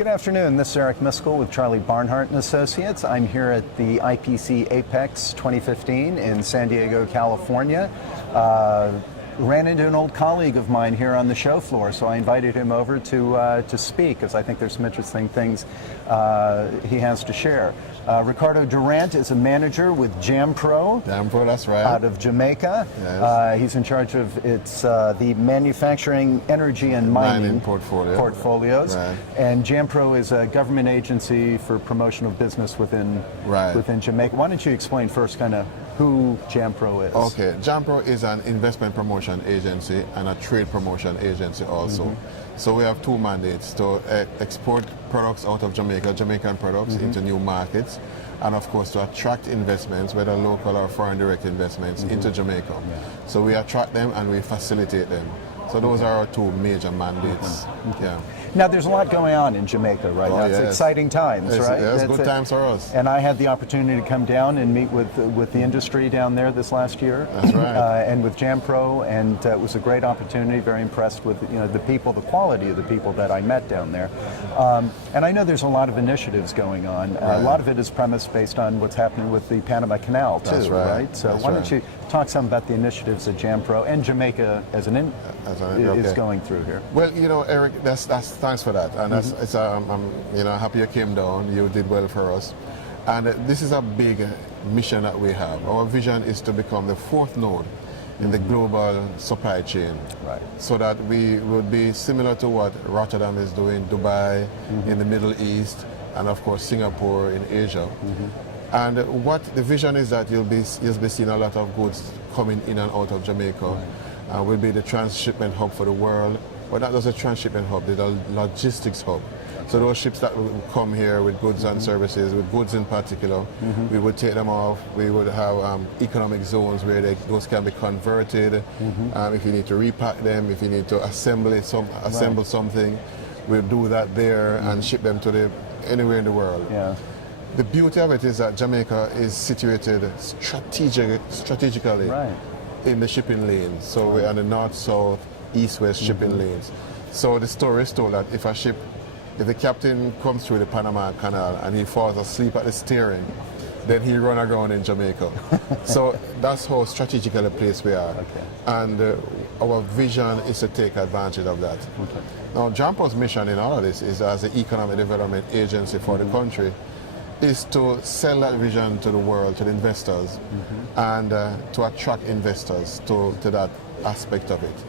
Good afternoon. This is Eric Miscoll with Charlie Barnhart and Associates. I'm here at the IPC Apex 2015 in San Diego, California. Ran into an old colleague of mine here on the show floor, so I invited him over to speak, because I think there's some interesting things he has to share. Recardo Durrant is a manager with JAMPRO. JAMPRO, that's right. Out of Jamaica. Yes. He's in charge of the manufacturing, energy, and mining portfolios. Right. And JAMPRO is a government agency for promotion of business within Jamaica. Why don't you explain first kind of who JAMPRO is? Okay, JAMPRO is an investment promotion agency and a trade promotion agency also. So we have two mandates: to export products out of Jamaica, Jamaican products, into new markets, and of course to attract investments, whether local or foreign direct investments, into Jamaica. So we attract them and we facilitate them. So those are our two major mandates. Yeah. Now there's a lot going on in Jamaica right now. It's exciting times, right? Yes, good times for us. And I had the opportunity to come down and meet with the industry down there this last year. That's right. And with JAMPRO, and it was a great opportunity. Very impressed with the people, the quality of the people that I met down there. And I know there's a lot of initiatives going on. A lot of it is premised based on what's happening with the Panama Canal too, right? So why don't you talk some about the initiatives that JAMPRO and Jamaica as is going through here? Well, Eric, that's thanks for that, and I'm happy you came down. You did well for us, and this is a big mission that we have. Our vision is to become the fourth node in the global supply chain, so that we would be similar to what Rotterdam is doing, Dubai in the Middle East, and of course Singapore in Asia. And what the vision is that you'll be seeing a lot of goods coming in and out of Jamaica. We'll be the transshipment hub for the world, but not just a transshipment hub, it's a logistics hub. So those ships that will come here with goods and services, with goods in particular, we would take them off. We would have economic zones where those can be converted. If you need to repack them, if you need to assemble something, we'll do that there and ship them to anywhere in the world. The beauty of it is that Jamaica is situated strategically in the shipping lanes. So we're on the north-south, east-west shipping lanes. So the story is told that if the captain comes through the Panama Canal and he falls asleep at the steering, then he run aground in Jamaica. So that's how strategically placed we are. And our vision is to take advantage of that. Now, JAMPRO's mission in all of this is, as an economic development agency for the country, is to sell that vision to the world, to the investors, and to attract investors to that aspect of it.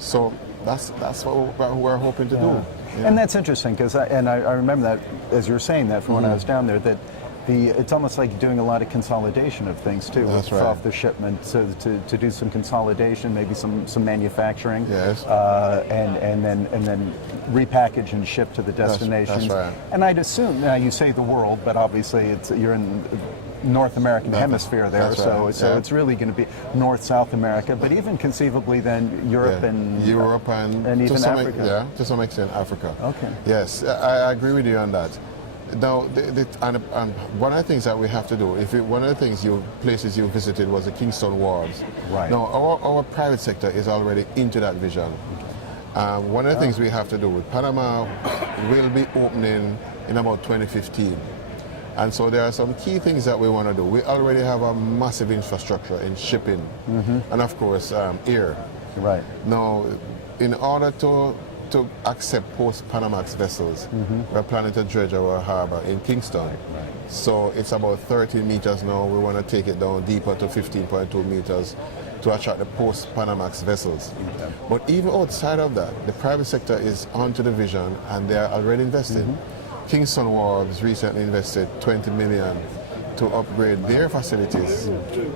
So that's what we're hoping to do. And that's interesting, because I remember that, as you were saying that from when I was down there, that it's almost like doing a lot of consolidation of things too. That's right. Off the shipment, so to do some consolidation, maybe some manufacturing, and then repackage and ship to the destinations. That's right. And I'd assume, now you say the world, but obviously you're in North American hemisphere there, so it's really going to be North-South America, but even conceivably then Europe and even Africa. To some extent Africa. Okay. Yes, I agree with you on that. Now, one of the things that we have to do, one of the places you visited was the Kingston Wharves. Now, our private sector is already into that vision. One of the things we have to do with Panama will be opening in about 2015. And so there are some key things that we want to do. We already have a massive infrastructure in shipping and, of course, air. Now, in order to accept post-Panamax vessels, we're planning to dredge our harbor in Kingston. So it's about 30 meters now. We want to take it down deeper to 15.2 meters to attract the post-Panamax vessels. But even outside of that, the private sector is onto the vision and they are already investing. Kingston Wharves recently invested $20 million to upgrade their facilities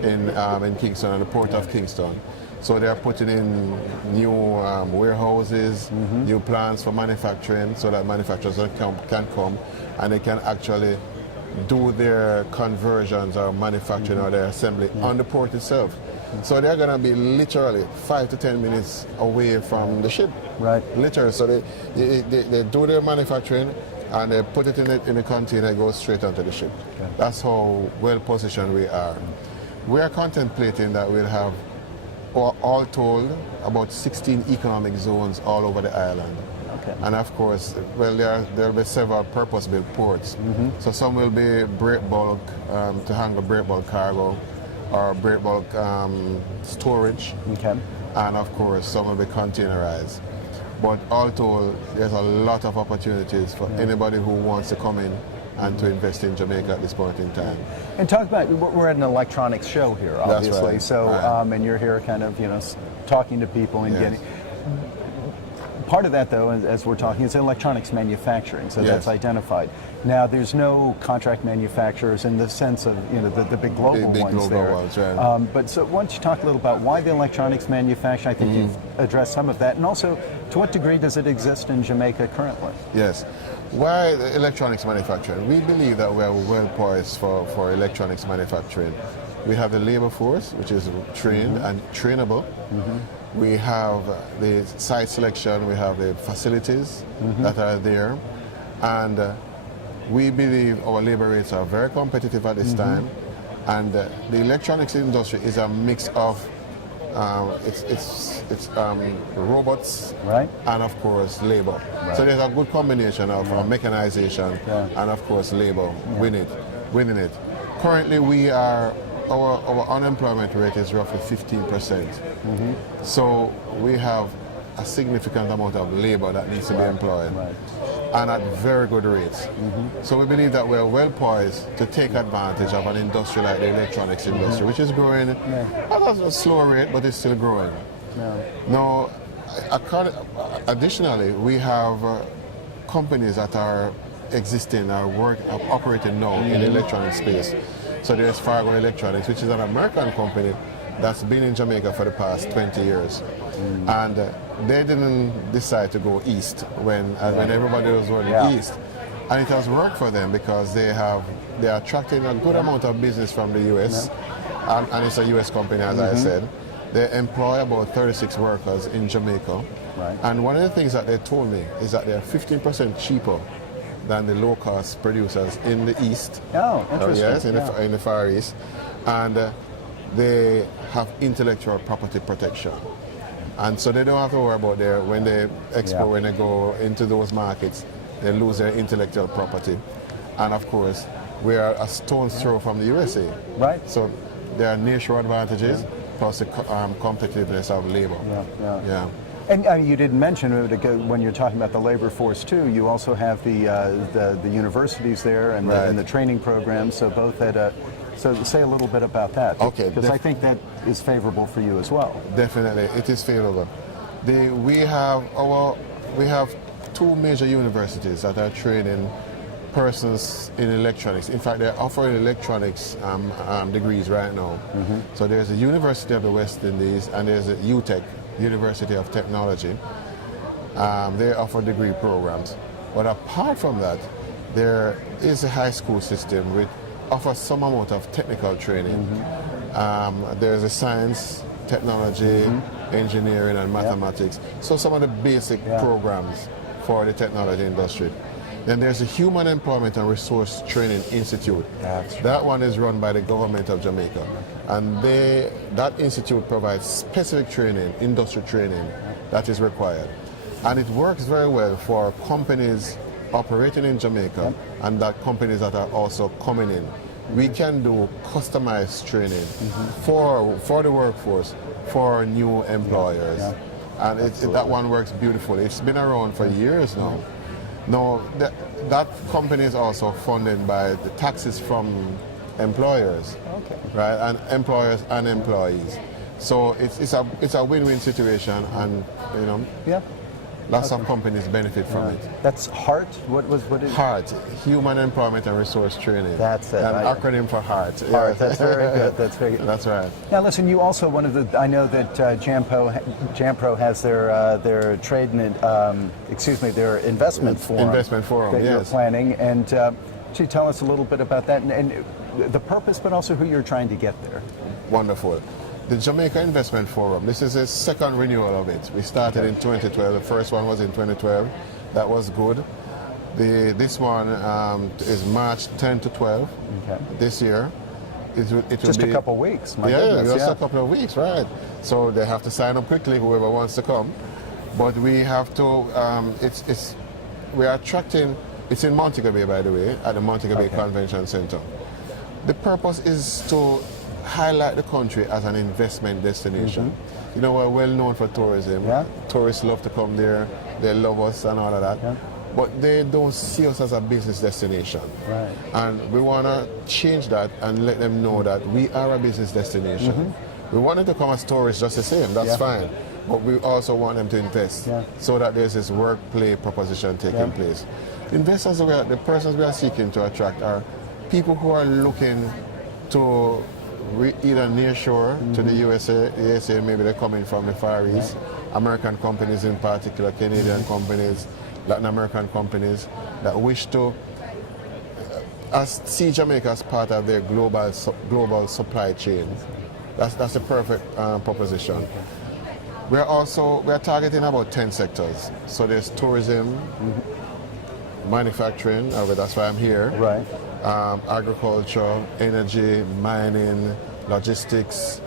in Kingston and the port of Kingston. So they are putting in new warehouses, new plants for manufacturing, so that manufacturers can come and they can actually do their conversions or manufacturing or their assembly on the port itself. So they're going to be literally 5 to 10 minutes away from the ship. Literally. So they do their manufacturing and they put it in the container and go straight onto the ship. That's how well positioned we are. We are contemplating that we'll have all told, about 16 economic zones all over the island. Okay. And of course, well, there will be several purpose-built ports. So some will be break bulk to handle break bulk cargo or break bulk storage. Okay. And of course, some will be containerized. But all told, there's a lot of opportunities for anybody who wants to come in and to invest in Jamaica at this point in time. And talk about, we're at an electronics show here, obviously. right. So, Right. and you're here kind of, talking to people and Yes. getting. Part of that, though, as we're talking, is electronics manufacturing. So Yes. that's identified. Now, there's no contract manufacturers in the sense of, the big global Big ones global there. ones, right. But so, why don't you talk a little about why the electronics manufacturing? I think you've addressed some of that, and also, to what degree does it exist in Jamaica currently? Yes. Why the electronics manufacturing? We believe that we are well poised for electronics manufacturing. We have the labor force, which is trained and trainable. We have the site selection, we have the facilities that are there, and we believe our labor rates are very competitive at this time. And the electronics industry is a mix of robots, Right. and of course labor. Right. So there's a good combination of mechanization and of course labor winning it. Currently our unemployment rate is roughly 15%. So we have a significant amount of labor that needs to be employed, Right. and at very good rates. So we believe that we're well poised to take advantage of an industry like the electronics industry, which is growing at a slower rate, but it's still growing. Now, additionally, we have companies that are existing, are operating now in the electronic space. So there's Fargo Electronics, which is an American company that's been in Jamaica for the past 20 years. And they didn't decide to go east when everybody was going east. And it has worked for them because they are attracting a good amount of business from the US. And it's a US company, as I said. They employ about 36 workers in Jamaica. Right. And one of the things that they told me is that they're 15% cheaper than the low-cost producers in the east. Oh, interesting. Yes, in the Far East. And they have intellectual property protection. And so they don't have to worry about when they export, when they go into those markets, they lose their intellectual property. And of course, we are a stone's throw from the USA. Right. So there are national advantages plus the competitiveness of labor. Yeah. And you didn't mention when you're talking about the labor force too. You also have the universities there and, Right. and the training programs. So both at so say a little bit about that. Okay. Because I think that is favorable for you as well. Definitely, it is favorable. We have two major universities that are training persons in electronics. In fact, they're offering electronics degrees right now. So there's the University of the West Indies and there's the UTech, University of Technology. They offer degree programs. But apart from that, there is a high school system which offers some amount of technical training. There's a science, technology, engineering, and mathematics. So some of the basic programs for the technology industry. Then there's the Human Employment and Resource Training Institute. That one is run by the government of Jamaica. And that institute provides specific training, industry training that is required. And it works very well for companies operating in Jamaica and that companies that are also coming in. We can do customized training for the workforce, for new employers. And that one works beautifully. It's been around for years now. Now, that company is also funded by the taxes from employers, right? And employers and employees. So it's a win-win situation, and lots of companies benefit from it. That's HEART. What is HEART, Human Employment and Resource Training. That's it. An acronym for HEART. HEART. That's very good. That's very good. That's right. Now, listen. You also I know that JAMPRO has their trade and their investment forum. Investment forum. That you're Yes. planning, and could you tell us a little bit about that and the purpose, but also who you're trying to get there? Wonderful. The Jamaica Investment Forum, this is a second renewal of it. We started in 2012. The first one was in 2012. That was good. This one is March 10 to 12 this year. It will Just be a couple of weeks. My goodness, just a couple of weeks, right? So they have to sign up quickly, whoever wants to come. but we have to. We are attracting. It's in Montego Bay, by the way, at the Montego Bay Convention Center. The purpose is to highlight the country as an investment destination. You know, we're well known for tourism. Yeah. Tourists love to come there. They love us and all of that. Yeah. But they don't see us as a business destination. Right. And we want to change that and let them know that we are a business destination. We want them to come as tourists just the same, that's fine. But we also want them to invest so that there's this work-play proposition taking place. Investors, the persons we are seeking to attract are people who are looking to either nearshore to the USA, maybe they're coming from the Far East, American companies in particular, Canadian companies, Latin American companies that wish to see Jamaica as part of their global supply chain. That's the perfect proposition. We're targeting about 10 sectors. So there's tourism, manufacturing, that's why I'm here. Right. Agriculture, energy, mining, logistics,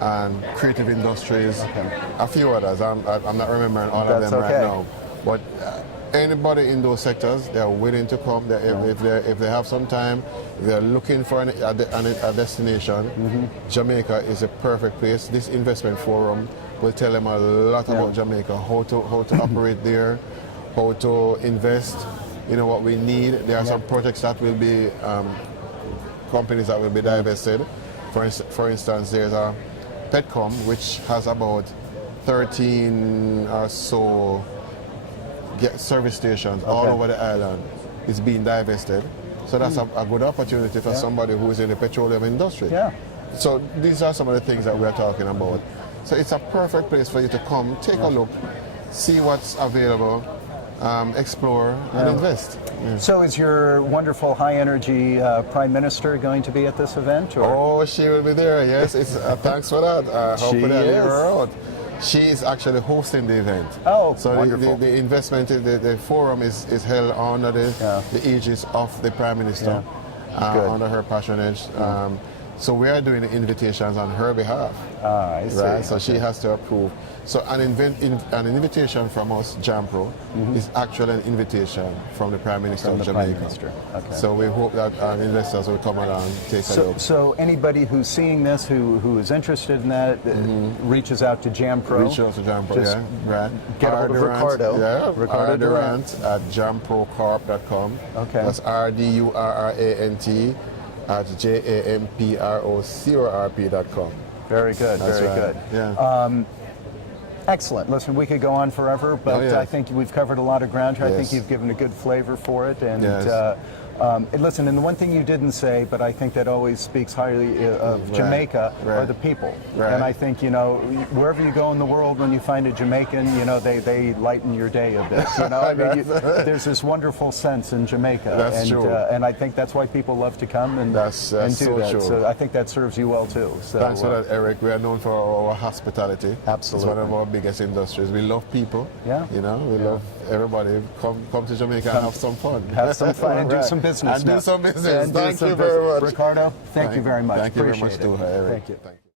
and creative industries. A few others. I'm not remembering all of them right now. But anybody in those sectors, they're willing to come. If they have some time, they're looking for a destination. Jamaica is a perfect place. This investment forum will tell them a lot about Jamaica, how to operate there, how to invest. You know what we need. There are some projects that will be companies that will be divested. For instance, there's a Petcom which has about 13 or so service stations all over the island. It's being divested. So that's a good opportunity for somebody who is in the petroleum industry. So these are some of the things that we're talking about. So it's a perfect place for you to come, take a look, see what's available, explore and invest. So is your wonderful high-energy Prime Minister going to be at this event? Or? Oh, she will be there, yes. It's, thanks for that. Hopefully I leave her out. She is actually hosting the event. Oh, so wonderful. the investment, the forum is held under the aegis of the Prime Minister, under her patronage. So we are doing the invitations on her behalf. I see. Right? So she has to approve. So an invitation from us, JAMPRO, is actually an invitation from the Prime Minister of Jamaica. So we hope that investors will come along, take a look. So anybody who's seeing this, who is interested in that, reaches out to JAMPRO. Reach out to JAMPRO, right. Get hold of Recardo. Yeah, Recardo Durrant at jamprocorp.com. That's RDURRANT at JAMPROCORP.com. Very good, very good. Yeah. Excellent. Listen, we could go on forever, but I think we've covered a lot of ground here. I think you've given a good flavor for it. And listen, and the one thing you didn't say, but I think that always speaks highly of Jamaica, are the people. And I think, you know, wherever you go in the world, when you find a Jamaican, you know, they lighten your day a bit. You know, I mean, there's this wonderful sense in Jamaica. That's true. And I think that's why people love to come and do that. So I think that serves you well too. So, thanks for that, Eric. We are known for our hospitality. Absolutely. It's one of our biggest industries. We love people. You know, we love everybody. Come to Jamaica and have some fun. Have some fun and do some business. And do some business. And thank you very much. Ricardo, thank you very much. Thank you very much Appreciate too, Eric. Thank you.